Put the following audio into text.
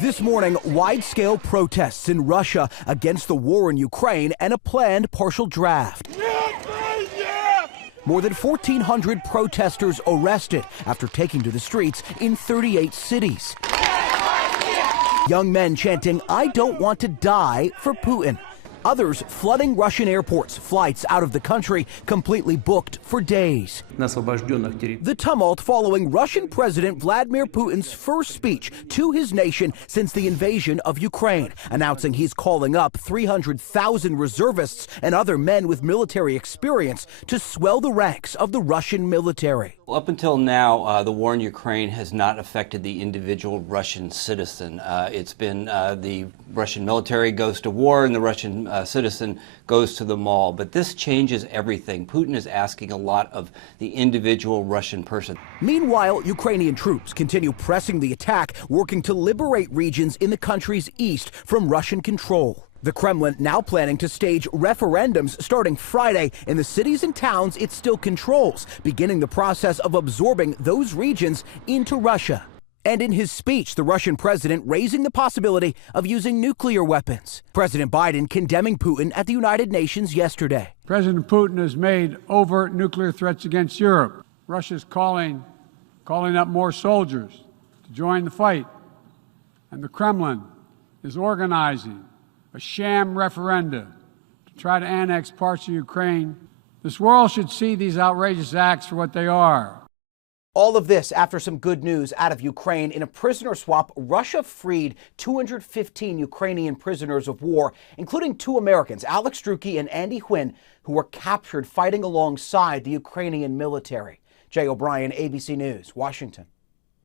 This morning, wide-scale protests in Russia against the war in Ukraine and a planned partial draft. More than 1,400 protesters arrested after taking to the streets in 38 cities. Young men chanting, "I don't want to die," for Putin. Others flooding Russian airports, flights out of the country completely booked for days. The tumult following Russian President Vladimir Putin's first speech to his nation since the invasion of Ukraine, announcing he's calling up 300,000 reservists and other men with military experience to swell the ranks of the Russian military. Up until now, the war in Ukraine has not affected the individual Russian citizen. It's been the Russian military goes to war and the Russian citizen goes to the mall. But this changes everything. Putin is asking a lot of the individual Russian person. Meanwhile, Ukrainian troops continue pressing the attack, working to liberate regions in the country's east from Russian control. The Kremlin now planning to stage referendums starting Friday in the cities and towns it still controls, beginning the process of absorbing those regions into Russia. And in his speech, the Russian president raising the possibility of using nuclear weapons. President Biden condemning Putin at the United Nations yesterday. President Putin has made overt nuclear threats against Europe. Russia's calling up more soldiers to join the fight. And the Kremlin is organizing a sham referenda to try to annex parts of Ukraine. This world should see these outrageous acts for what they are. All of this after some good news out of Ukraine. In a prisoner swap, Russia freed 215 Ukrainian prisoners of war, including 2 Americans, Alex Drueke and Andy Huynh, who were captured fighting alongside the Ukrainian military. Jay O'Brien, ABC News, Washington.